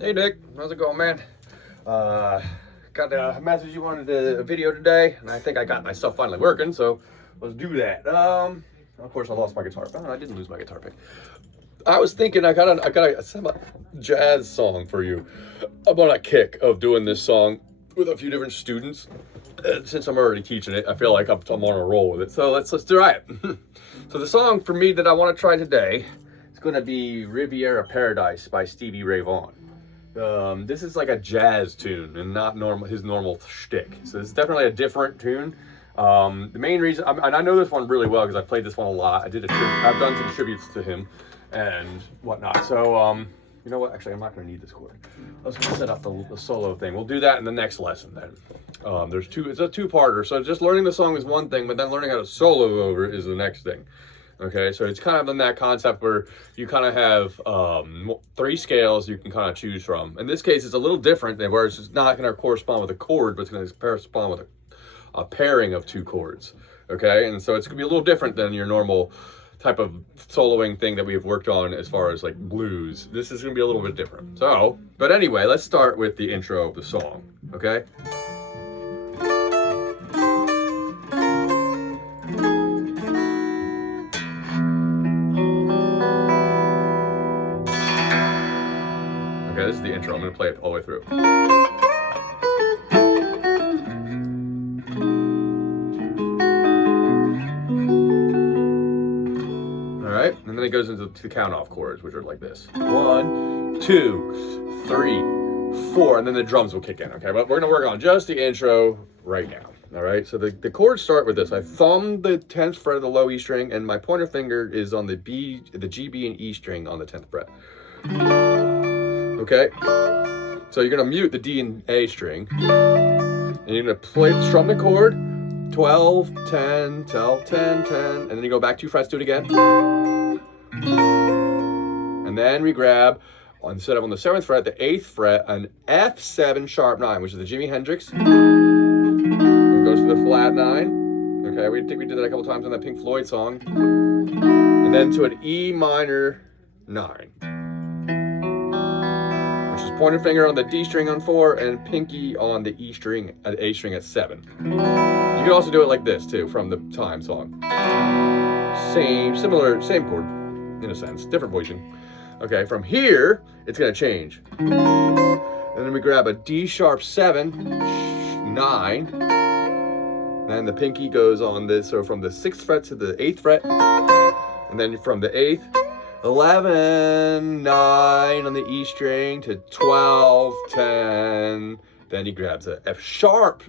Hey Nick, how's it going, man? Got a message you wanted a video today, and I think I got my stuff finally working, so let's do that. Of course I lost my guitar. Oh, I didn't lose my guitar pick. I was thinking I got a jazz song for you. I'm on a kick of doing this song with a few different students. And since I'm already teaching it, I feel like I'm on a roll with it. So let's try it. So the song for me that I want to try today is going to be Riviera Paradise by Stevie Ray Vaughan. This is like a jazz tune and not his normal shtick. So it's definitely a different tune. The main reason, and I know this one really well because I played this one a lot. I've done some tributes to him and whatnot. So, you know what? Actually, I'm not going to need this chord. I was going to set up the solo thing. We'll do that in the next lesson then. It's a two-parter. So just learning the song is one thing, but then learning how to solo over it is the next thing. Okay, so it's kind of in that concept where you kind of have 3 scales you can kind of choose from. In this case, it's a little different, where it's just not going to correspond with a chord, but it's going to correspond with a pairing of 2 chords. Okay, and so it's going to be a little different than your normal type of soloing thing that we've worked on as far as like blues. This is going to be a little bit different. So, but anyway, let's start with the intro of the song. Okay. Okay, this is the intro. I'm going to play it all the way through. All right, and then it goes into the count-off chords, which are like this. 1, 2, 3, 4, and then the drums will kick in, okay? But we're going to work on just the intro right now, all right? So the chords start with this. I thumb the 10th fret of the low E string, and my pointer finger is on the G, B, and E string on the 10th fret. Okay, so you're gonna mute the D and A string, and you're gonna strum the chord, 12, 10, 12, 10, 10, and then you go back 2 frets, do it again. And then we grab, instead of on the 7th fret, the 8th fret, an F7 sharp 9, which is the Jimi Hendrix. It goes to the flat 9. Okay, we think we did that a couple times on that Pink Floyd song. And then to an E minor 9. Pointer finger on the D string on 4 and pinky on the E string at A string at 7. You can also do it like this too from the Time song. Same chord in a sense, different voicing. Okay, from here it's gonna change. And then we grab a D sharp 7, 9. Then the pinky goes on this, so from the 6th fret to the 8th fret, and then from the 8th. 11, 9 on the E string to 12, 10. Then he grabs a F sharp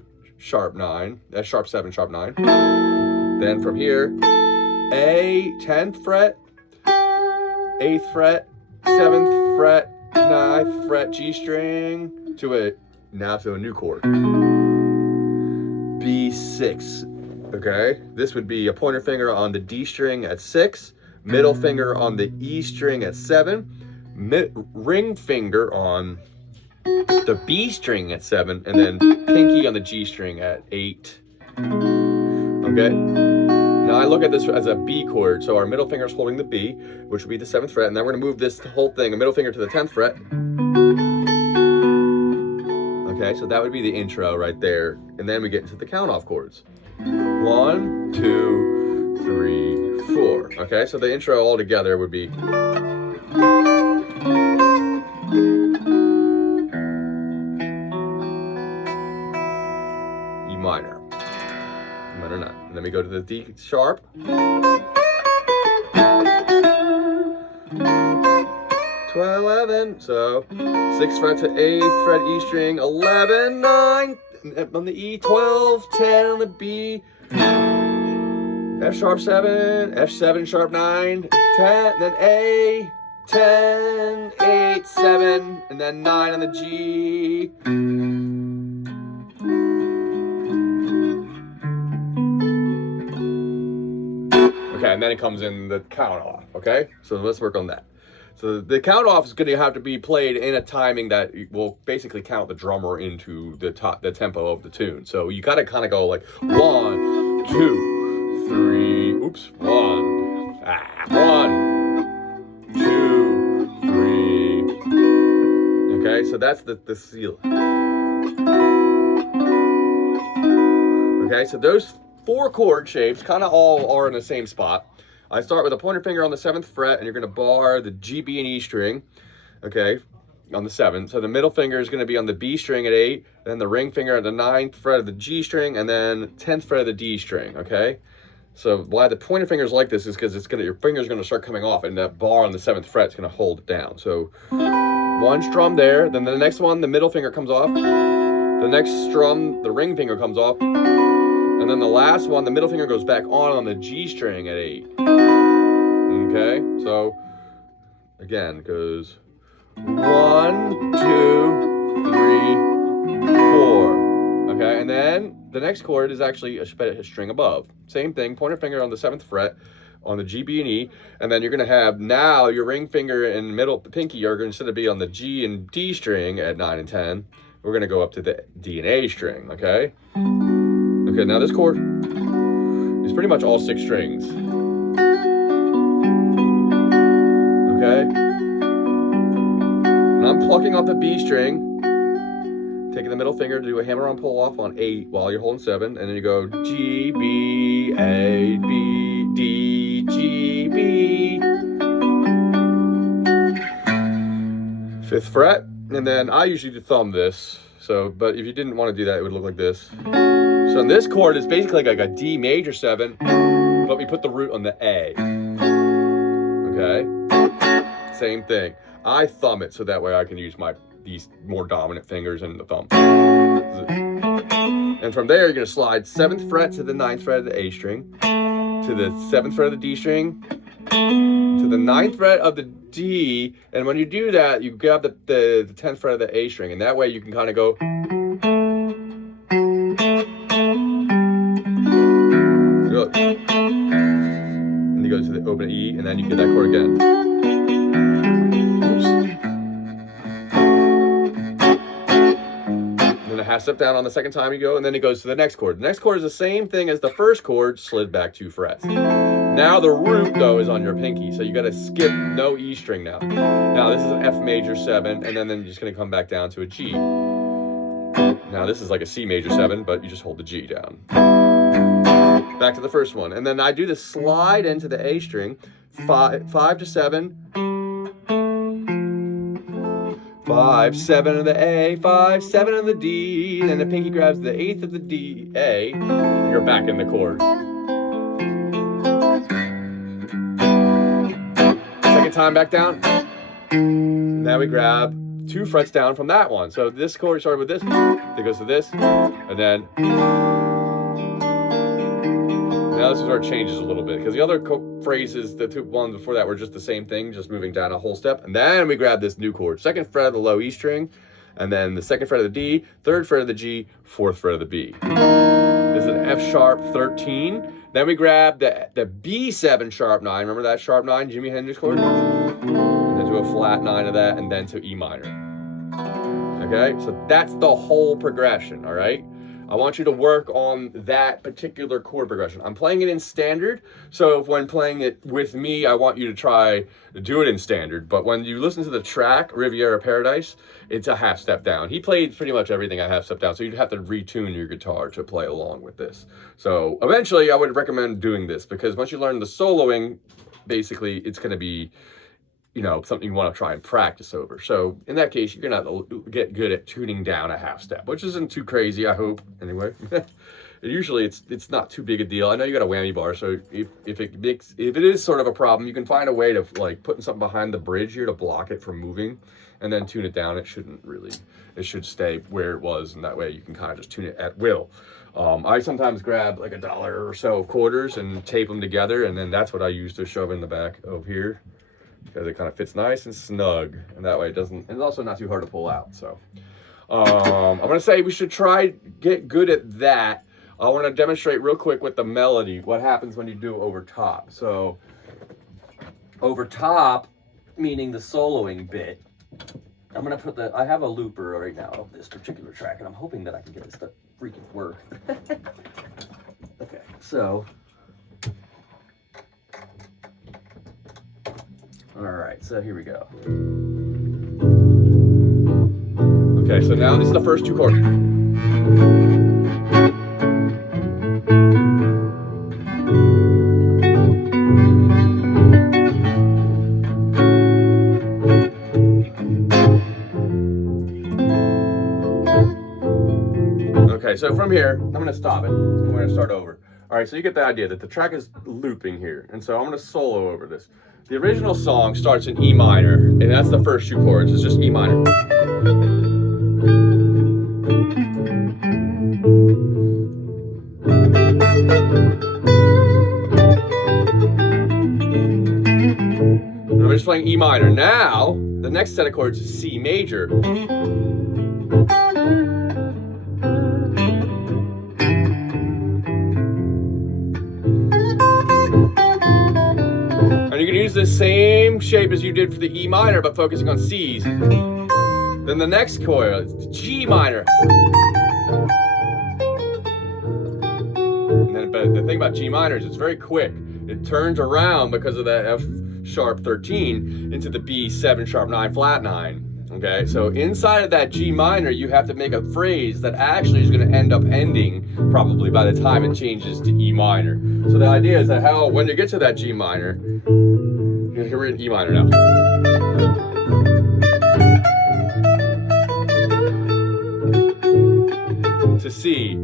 9, F sharp 7, sharp 9. Then from here, A, 10th fret, 8th fret, 7th fret, 9th fret, G string to a new chord. B6. Okay, this would be a pointer finger on the D string at 6. Middle finger on the E string at 7, ring finger on the B string at 7, and then pinky on the G string at 8. Okay? Now I look at this as a B chord, so our middle finger is holding the B, which would be the 7th fret, and then we're going to move this whole thing, a middle finger to the 10th fret. Okay, so that would be the intro right there, and then we get into the count-off chords. 1, 2, 3, 4. Okay, so the intro all together would be E minor, E minor 9. And then we go to the D sharp. 12, 11. So 6th fret to 8th fret E string, 11, 9 on the E, 12, 10 on the B. F sharp 7, F7 sharp 9, 10, then A, 10, 8, 7, and then 9 on the G. Okay, and then it comes in the count off, okay? So let's work on that. So the count off is going to have to be played in a timing that will basically count the drummer into the tempo of the tune. So you got to kind of go like 1, 2, 3, oops, 1, 1, 2, 3. Okay, Okay, so that's the seal. Okay, so those 4 chord shapes kind of all are in the same spot. I start with a pointer finger on the 7th fret, and you're going to bar the G, B, and E string, okay, on the 7th. So the middle finger is going to be on the B string at 8, then the ring finger at the 9th fret of the G string, and then 10th fret of the D string, okay? So why the pointer finger is like this is because your finger's going to start coming off, and that bar on the 7th fret is going to hold it down. So 1 strum there, then the next one, the middle finger comes off. The next strum, the ring finger comes off. And then the last one, the middle finger goes back on the G string at 8. Okay, so again, it goes 1, 2, 3, 4. Okay, and then the next chord is actually a string above. Same thing, pointer finger on the 7th fret on the G, B, and E, and then you're going to have now your ring finger and middle pinky are going to instead of be on the G and D string at 9 and 10, we're going to go up to the D and A string, okay? Okay, now this chord is pretty much all 6 strings. Okay? And I'm plucking off the B string, taking the middle finger to do a hammer-on pull-off on 8 while you're holding 7, and then you go G, B, A, B, D, G, B. 5th fret, and then I usually do thumb this, so, but if you didn't want to do that, it would look like this. So this chord is basically like a D major 7, but we put the root on the A. Okay? Same thing. I thumb it so that way I can use these more dominant fingers and the thumb. And from there, you're going to slide 7th fret to the 9th fret of the A string, to the 7th fret of the D string, to the 9th fret of the D, and when you do that, you grab the 10th fret of the A string, and that way you can kind of go. And you go to the open E, and then you get that chord again. Oops. And then a half step down on the second time you go, and then it goes to the next chord. The next chord is the same thing as the first chord, slid back 2 frets. Now the root, though, is on your pinky, so you got to skip no E string now. Now this is an F major 7, and then you're just going to come back down to a G. Now this is like a C major 7, but you just hold the G down. Back to the first one, and then I do the slide into the A string, 5 to 7, 5, 7 of the A, 5, 7 of the D, and then the pinky grabs the 8th of the D, A, and you're back in the chord. Second time back down. Now we grab 2 frets down from that one. So this chord started with this, it goes to this, and then now this is where it changes a little bit, because the other phrases, the 2 ones before that were just the same thing, just moving down a whole step. And then we grab this new chord, 2nd fret of the low E string, and then the 2nd fret of the D, 3rd fret of the G, 4th fret of the B. This is an F sharp 13. Then we grab the B7 sharp 9. Remember that sharp 9 Jimi Hendrix chord? And then to a flat 9 of that, and then to E minor. Okay, so that's the whole progression, all right? I want you to work on that particular chord progression. I'm playing it in standard, so when playing it with me, I want you to try to do it in standard. But when you listen to the track, Riviera Paradise, it's a half step down. He played pretty much everything a half step down, so you'd have to retune your guitar to play along with this. So eventually, I would recommend doing this, because once you learn the soloing, basically, it's going to be, you know, something you want to try and practice over. So in that case, you're gonna have to get good at tuning down a half step, which isn't too crazy, I hope, anyway. Usually it's not too big a deal. I know you got a whammy bar, so if it is sort of a problem, you can find a way to like putting something behind the bridge here to block it from moving, and then tune it down. It should stay where it was, and that way you can kind of just tune it at will. I sometimes grab like $1 or so of quarters and tape them together, and then that's what I use to shove in the back of here, because it kind of fits nice and snug, and that way it doesn't, and it's also not too hard to pull out. So I'm gonna say we should try get good at that. I want to demonstrate real quick with the melody what happens when you do over top. So over top, meaning the soloing bit, I'm gonna put I have a looper right now of this particular track, and I'm hoping that I can get this to freaking work. Okay, so all right, so here we go. Okay, so now this is the first two chords. Okay, so from here, I'm going to stop it. I'm going to start over. All right, so you get the idea that the track is looping here. And so I'm going to solo over this. The original song starts in E minor, and that's the first two chords. It's just E minor. And I'm just playing E minor. Now, the next set of chords is C major. And you can use the same shape as you did for the E minor, but focusing on C's. Then the next chord is G minor. And then, but the thing about G minor is it's very quick. It turns around because of that F sharp 13 into the B 7 sharp 9 flat 9. Okay, so inside of that G minor, you have to make a phrase that actually is going to end up ending probably by the time it changes to E minor. So the idea is that when you get to that G minor, here we're in E minor now. To C.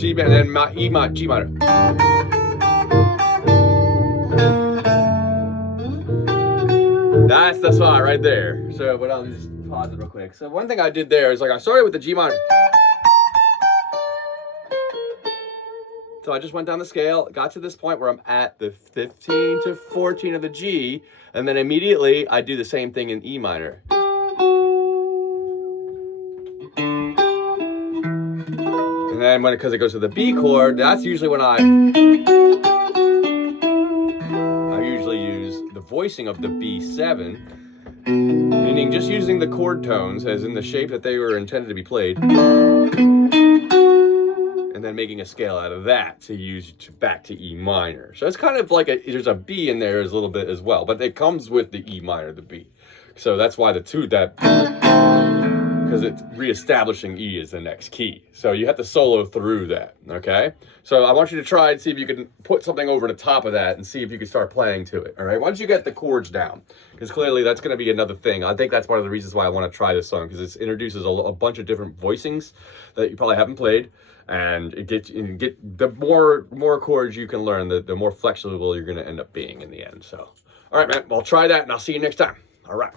G and then G minor. That's the spot right there. So, but I'll just pause it real quick. So one thing I did there is like I started with the G minor. So I just went down the scale, got to this point where I'm at the 15 to 14 of the G, and then immediately I do the same thing in E minor. And then because it goes to the B chord, that's usually when I usually use the voicing of the B7, meaning just using the chord tones as in the shape that they were intended to be played, and then making a scale out of that to use back to E minor. So it's kind of like there's a B in there a little bit as well, but it comes with the E minor, the B. So that's why because it's reestablishing E as the next key. So you have to solo through that, okay? So I want you to try and see if you can put something over the top of that and see if you can start playing to it, all right? Once you get the chords down, because clearly that's gonna be another thing. I think that's one of the reasons why I wanna try this song, because it introduces a bunch of different voicings that you probably haven't played, and the more chords you can learn, the more flexible you're gonna end up being in the end. So, all right, man, well, try that and I'll see you next time. All right.